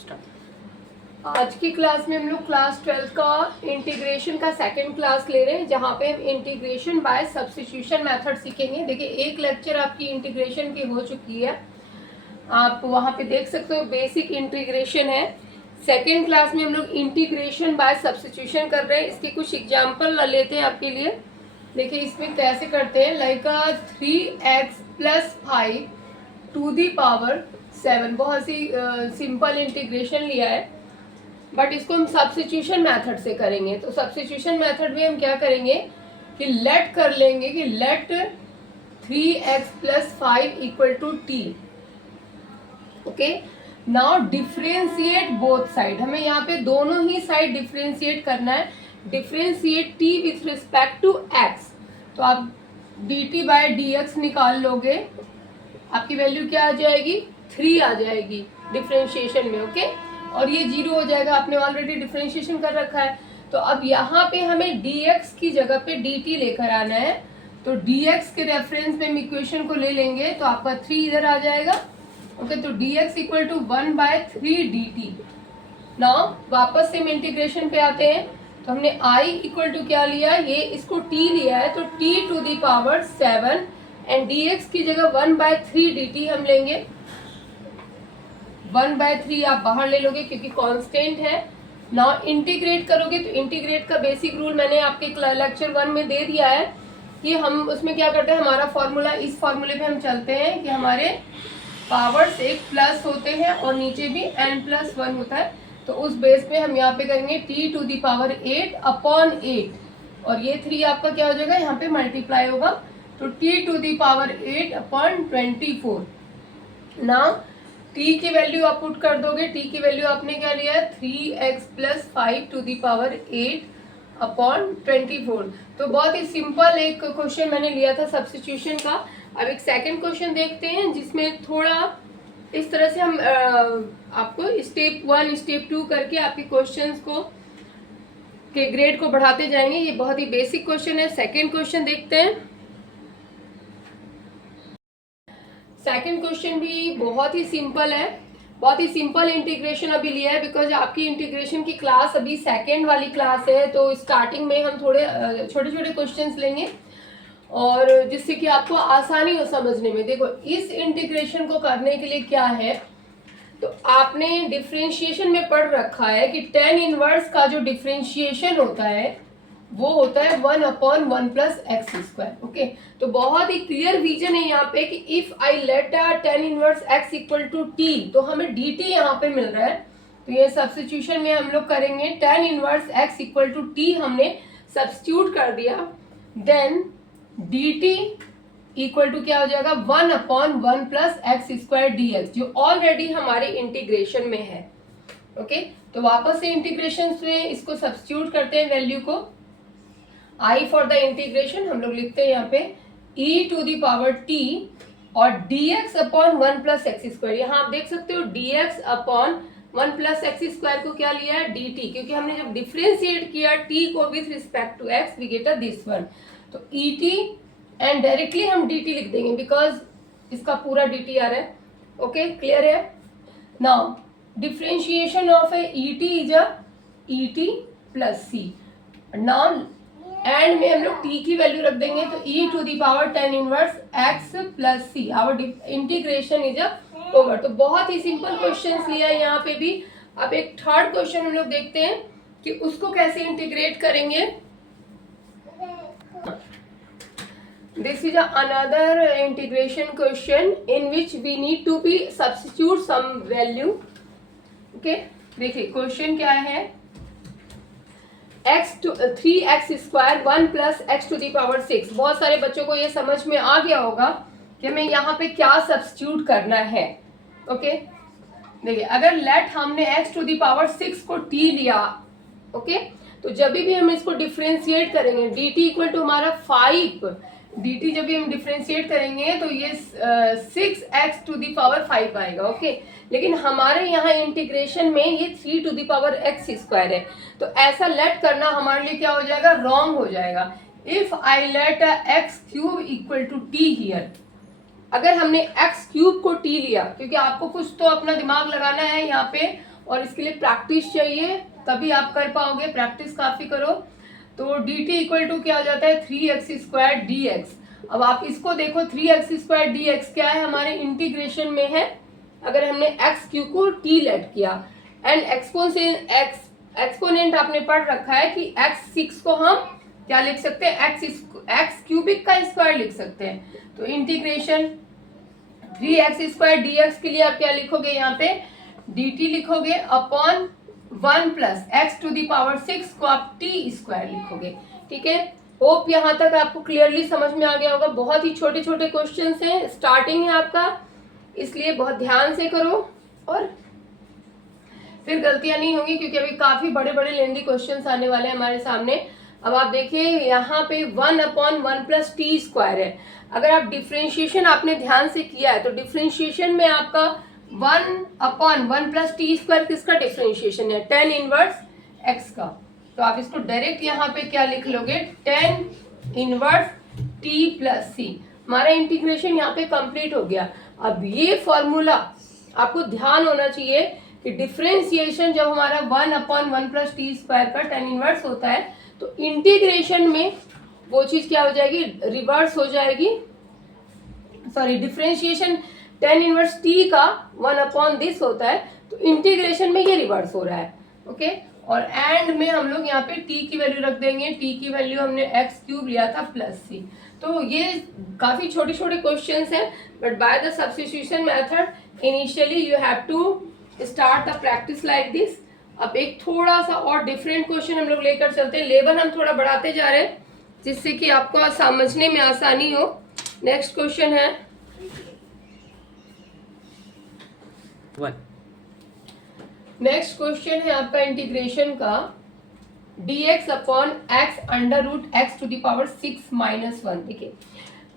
आज की क्लास में हम लोग क्लास 12 का इंटीग्रेशन का सेकंड क्लास ले रहे हैं, जहाँ पे हम इंटीग्रेशन बाय सब्स्टिट्यूशन मेथड सीखेंगे। देखिए, एक लेक्चर आपकी इंटीग्रेशन की हो चुकी है, आप वहाँ पे देख सकते हो, बेसिक इंटीग्रेशन है। सेकंड क्लास में हम लोग इंटीग्रेशन बाय सब्स्टिट्यूशन कर रहे हैं। इसके कुछ एग्जाम्पल लेते हैं आपके लिए। देखिए, इसमें कैसे करते हैं, like 3x + 5 to the power 7। बहुत सी सिंपल इंटीग्रेशन लिया है, बट इसको हम सब्स्टिट्यूशन मेथड से करेंगे। तो सब्स्टिट्यूशन मेथड में हम क्या करेंगे कि लेट कर लेंगे कि let 3x + 5 = t। Okay, now differentiate both side. हमें यहाँ पे दोनों ही साइड डिफरेंशिएट करना है। Differentiate t with respect to x। तो आप dt/dx निकाल लोगे, आपकी वैल्यू क्या आ जाएगी, 3 आ जाएगी डिफरेंशिएशन में। ओके, और ये 0 हो जाएगा, आपने ऑलरेडी डिफरेंशिएशन कर रखा है। तो अब यहाँ पे हमें dx की जगह पे dt लेकर आना है। तो dx के रेफरेंस में हम इक्वेशन को ले लेंगे, तो आपका 3 इधर आ जाएगा। ओके, तो dx = 1/3 dt। नाउ वापस से हम इंटीग्रेशन पे आते हैं। तो हमने i = क्या लिया, ये इसको t लिया है, तो t⁻7 एंड dx की जगह 1/3 dt हम लेंगे। 1/3 आप बाहर ले लोगे क्योंकि कांस्टेंट है। नाउ इंटीग्रेट करोगे, तो इंटीग्रेट का बेसिक रूल मैंने आपके लेक्चर 1 में दे दिया है कि हम उसमें क्या करते हैं, हमारा फॉर्मूला, इस फॉर्मूले पे हम चलते हैं कि हमारे पावर्स एक प्लस होते हैं और नीचे भी n+1 होता है। तो उस बेस पे हम यहाँ पे करेंगे t⁸ और ये 3 आपका क्या हो जाएगा, यहाँ पे मल्टीप्लाई होगा, तो t⁸ ना t की वैल्यू आप पुट कर दोगे। t की वैल्यू आपने क्या लिया है, 3x + 5⁴ तो बहुत ही सिंपल एक क्वेश्चन मैंने लिया था सब्स्टिट्यूशन का। अब एक सेकंड क्वेश्चन देखते हैं, जिसमें थोड़ा इस तरह से हम आपको स्टेप 1 स्टेप 2 करके आपके क्वेश्चंस को के ग्रेड को बढ़ाते जाएंगे। ये बहुत ही बेसिक क्वेश्चन है। सेकंड क्वेश्चन देखते हैं। सेकंड क्वेश्चन भी बहुत ही सिंपल है, बहुत ही सिंपल इंटीग्रेशन अभी लिया है, बिकॉज आपकी इंटीग्रेशन की क्लास अभी सेकंड वाली क्लास है। तो स्टार्टिंग में हम थोड़े छोटे छोटे क्वेश्चंस लेंगे, और जिससे कि आपको आसानी हो समझने में। देखो, इस इंटीग्रेशन को करने के लिए क्या है, तो आपने डिफरेंशिएशन में पढ़ रखा है कि tan इनवर्स का जो डिफरेंशिएशन होता है वो होता है 1/1 + x²। ओके, तो बहुत ही क्लियर विजन है यहाँ पे कि if I late tan inverse x = t, तो हमें dt यहाँ पे मिल रहा है। तो ये सब्स्टिट्यूशन में हम लोग करेंगे, tan इनवर्स x = t हमने सब्स्टिट्यूट कर दिया, देन dt = क्या हो जाएगा, 1/1 + x² dx, जो ऑलरेडी हमारे इंटीग्रेशन में है। ओके, तो वापस से इंटीग्रेशन में इसको सब्स्टिट्यूट करते हैं वैल्यू को। i फॉर द इंटीग्रेशन हम लोग लिखते हैं यहाँ पे e⁻t और dx/1 + x²। यहाँ आप देख सकते हो dx/1 + x² को क्या लिया है, dt, क्योंकि हमने जब डिफरेंशिएट किया t को with respect to x, we get this one. तो et एंड डायरेक्टली हम dt लिख देंगे, बिकॉज इसका पूरा dt आ रहा है। ओके, क्लियर है। Now differentiation of et is et + c। Now and में हम लोग t की वैल्यू रख देंगे, तो e⁻tan inverse x + c, our integration is over. तो बहुत ही सिंपल क्वेश्चंस लिया है यहाँ पे भी। अब एक थर्ड क्वेश्चन हम लोग देखते हैं कि उसको कैसे इंटीग्रेट करेंगे। This is another integration question in which we need to be substitute some value. Okay, देखिए क्वेश्चन क्या है, 3x² 1 + x⁻6। बहुत सारे बच्चों को ये समझ में आ गया होगा कि हमें यहाँ पे क्या सब्स्टिट्यूट करना है। ओके, देखिए, अगर लेट हमने x⁻6 को t लिया, ओके, तो जब भी हम इसको डिफरेंशिएट करेंगे, dt = हमारा 5, dt जब भी हम डिफरेंशिएट करेंगे तो ये 6x⁵ आएगा। ओके, लेकिन हमारे यहाँ इंटीग्रेशन में ये 3x² है, तो ऐसा लेट करना हमारे लिए क्या हो जाएगा, रॉन्ग हो जाएगा। If I let x³ = t here, अगर हमने x³ को t लिया, क्योंकि आपको कुछ तो अपना दिमाग लगाना है यहाँ पे और इसके लिए प्रैक्टिस चाहिए, तभी आप कर पाओगे, प्रैक्टिस काफ़ी करो। तो डी टी इक्वल टू क्या हो जाता है 3x² dx। अब आप इसको देखो 3x² dx क्या है, हमारे इंटीग्रेशन में है। अगर हमने x³ को t लेट किया एंड एक्सपोनेंट आपने पढ़ रखा है कि x6 को हम क्या लिख सकते हैं, x क्यूबिक का स्क्वायर लिख सकते हैं। तो इंटीग्रेशन 3x² dx के लिए आप क्या लिखोगे, यहाँ पे dt लिखोगे upon 1 plus x to the power 6 को आप t² लिखोगे। ठीक है, होप यहाँ तक आपको क्लियरली समझ में आ गया होगा। बहुत ही छोटे छोटे क्वेश्चंस हैं, स्टार्टिंग है आपका, इसलिए बहुत ध्यान से करो और फिर गलतियां नहीं होंगी, क्योंकि अभी काफी बड़े बड़े लेंदी क्वेश्चंस आने वाले हैं हमारे सामने। अब आप देखिए यहाँ पे 1/1 प्लस t² है। अगर आप डिफ्रेंशिएशन आपने ध्यान से किया है तो डिफ्रेंशिएशन में आपका 1/1 प्लस t² किसका डिफ्रेंशिएशन है, tan इनवर्स x का। तो आप इसको डायरेक्ट यहाँ पे क्या लिख लोगे, tan inverse t plus c। हमारा इंटीग्रेशन यहाँ पे कंप्लीट हो गया। अब ये फॉर्मूला आपको ध्यान होना चाहिए कि डिफ्रेंशिएशन जब हमारा 1/1 प्लस t² का tan इनवर्स होता है तो इंटीग्रेशन में वो चीज क्या हो जाएगी, रिवर्स हो जाएगी। Sorry, differentiation tan inverse t का 1/this होता है, तो इंटीग्रेशन में ये रिवर्स हो रहा है। ओके, और एंड में हम लोग यहाँ पे t की वैल्यू रख देंगे। t की वैल्यू हमने x³ लिया था प्लस c। तो ये काफी छोटे छोटे क्वेश्चंस हैं, but by the substitution method initially you have to start the practice like this. अब एक थोड़ा सा और डिफरेंट क्वेश्चन हम लोग लेकर चलते हैं, लेवल हम थोड़ा बढ़ाते जा रहे हैं जिससे कि आपको समझने में आसानी हो। नेक्स्ट क्वेश्चन है नेक्स्ट क्वेश्चन है आपका इंटीग्रेशन का dx upon x under root x to the power 6 minus 1। देखिए,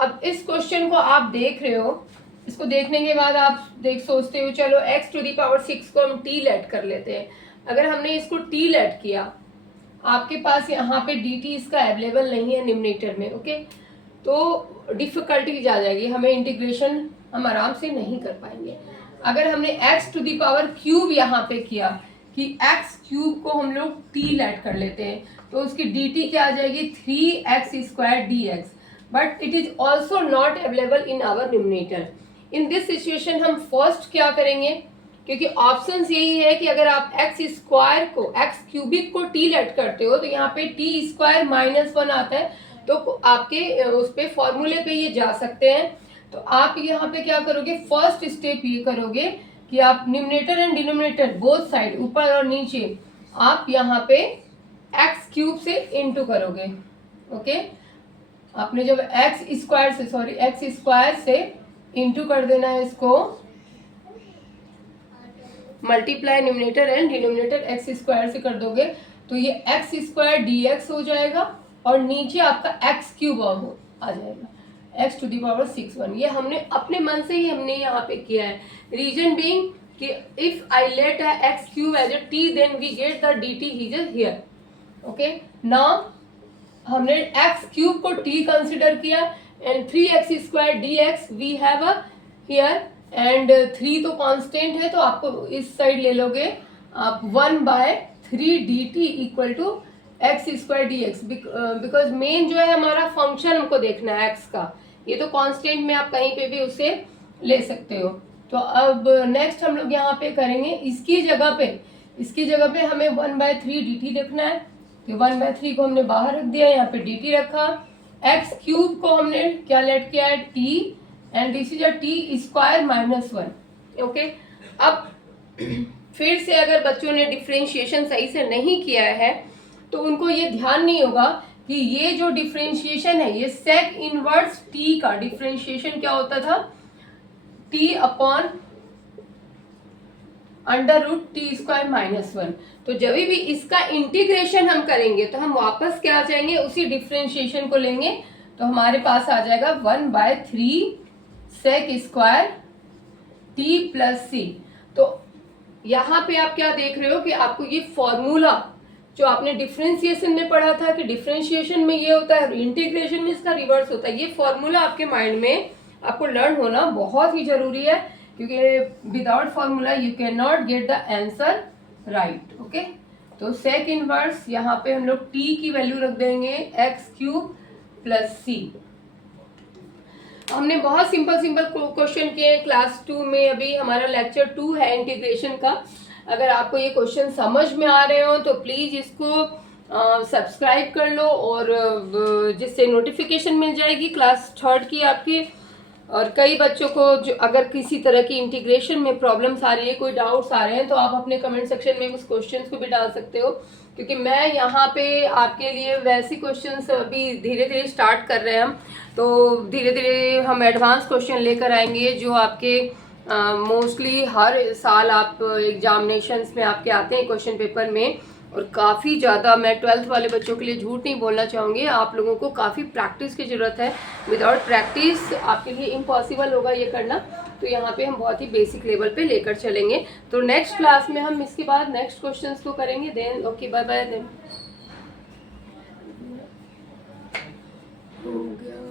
अब इस क्वेश्चन को आप देख रहे हो, इसको देखने के बाद आप सोचते हो चलो x टू द पावर 6 को हम t लेट कर लेते हैं। अगर हमने इसको t लेट किया, आपके पास यहाँ पे dt इसका अवेलेबल नहीं है न्यूमरेटर में, ओके, तो डिफिकल्टीज आ जाएगी, हमें इंटीग्रेशन हम आराम से नहीं कर पाएंगे। अगर हमने x to the power cube यहाँ पे किया कि x³ को हम लोग t लेट कर लेते हैं, तो उसकी dt क्या आ जाएगी 3x² dx, but it is also not available in our numerator. In this situation हम फर्स्ट क्या करेंगे, क्योंकि ऑप्शन यही है कि अगर आप x² को x³ को t लेट करते हो तो यहाँ पे t² माइनस 1 आता है, तो आपके उस पे फॉर्मूले पे ये जा सकते हैं। तो आप यहाँ पे क्या करोगे, फर्स्ट स्टेप ये करोगे कि आप numerator and denominator both side, ऊपर और नीचे, आप यहाँ पे x³ से इनटू करोगे। ओके, आपने जब x² से इनटू कर देना है, इसको multiply numerator and denominator x² से कर दोगे तो ये x² dx हो जाएगा और नीचे आपका x³ आ जाएगा, x टू दी पावर 6 ये हमने अपने मन से ही हमने यहाँ पे किया है। रीजन बीइंग कि if I let x³ as a t then we get the dt here. Okay, now हमने x³ को t कंसिडर किया and 3x² dx we have a here, and 3 तो कांस्टेंट है तो आपको इस साइड ले लोगे आप 1/3 dt equal to x² dx, because main जो है हमारा फंक्शन हमको देखना है x का, ये तो कांस्टेंट में आप कहीं पे भी उसे ले सकते हो। तो अब नेक्स्ट हम लोग यहाँ पे करेंगे, इसकी जगह पे हमें 1/3 dt लिखना है। तो 1/3 को हमने बाहर रख दिया, यहाँ पे dt रखा, x³ को हमने क्या लेट किया है t, and this is a t² minus 1। Okay, अब फिर से अगर बच्चों ने डिफ्रेंशिएशन सही से नहीं किया है तो उनको ये ध्यान नहीं होगा कि ये जो डिफ्रेंशिएशन है ये सेक इनवर्स t का डिफ्रेंशिएशन क्या होता था, t upon under root t² minus 1। तो जब भी इसका इंटीग्रेशन हम करेंगे तो हम वापस क्या आ जाएंगे, उसी डिफ्रेंशिएशन को लेंगे, तो हमारे पास आ जाएगा 1/3 sec² t प्लस c। तो यहाँ पे आप क्या देख रहे हो कि आपको ये फॉर्मूला जो आपने डिफरेंशिएशन में पढ़ा था कि डिफरेंशिएशन में ये होता है, इंटीग्रेशन में इसका रिवर्स होता है, ये फॉर्मूला आपके माइंड में आपको लर्न होना बहुत ही जरूरी है, क्योंकि without formula you can not get the answer right. Okay, तो सेक इनवर्स यहाँ पे हम लोग t की वैल्यू रख देंगे x³ + c। हमने बहुत सिंपल क्वेश्चन किए क्लास 2 में। अभी हमारा लेक्चर 2 है इंटीग्रेशन का। अगर आपको ये क्वेश्चन समझ में आ रहे हो तो प्लीज़ इसको सब्सक्राइब कर लो, और जिससे नोटिफिकेशन मिल जाएगी क्लास 3 की आपकी। और कई बच्चों को जो अगर किसी तरह की इंटीग्रेशन में प्रॉब्लम्स आ रही है, कोई डाउट्स आ रहे हैं, तो आप अपने कमेंट सेक्शन में उस क्वेश्चंस को भी डाल सकते हो, क्योंकि मैं यहाँ पे आपके लिए वैसे क्वेश्चंस अभी धीरे धीरे स्टार्ट कर रहे हैं हम। तो धीरे धीरे हम एडवांस क्वेश्चन लेकर आएंगे जो आपके मोस्टली हर साल आप एग्जामिनेशंस में आपके आते हैं क्वेश्चन पेपर में। और काफ़ी ज़्यादा, मैं 12th वाले बच्चों के लिए झूठ नहीं बोलना चाहूँगी, आप लोगों को काफ़ी प्रैक्टिस की ज़रूरत है। विदाउट प्रैक्टिस आपके लिए इम्पॉसिबल होगा ये करना। तो यहाँ पे हम बहुत ही बेसिक लेवल पे लेकर चलेंगे। तो नेक्स्ट क्लास में हम इसके बाद नेक्स्ट क्वेश्चंस को करेंगे। Then okay, bye bye. देन हो गया।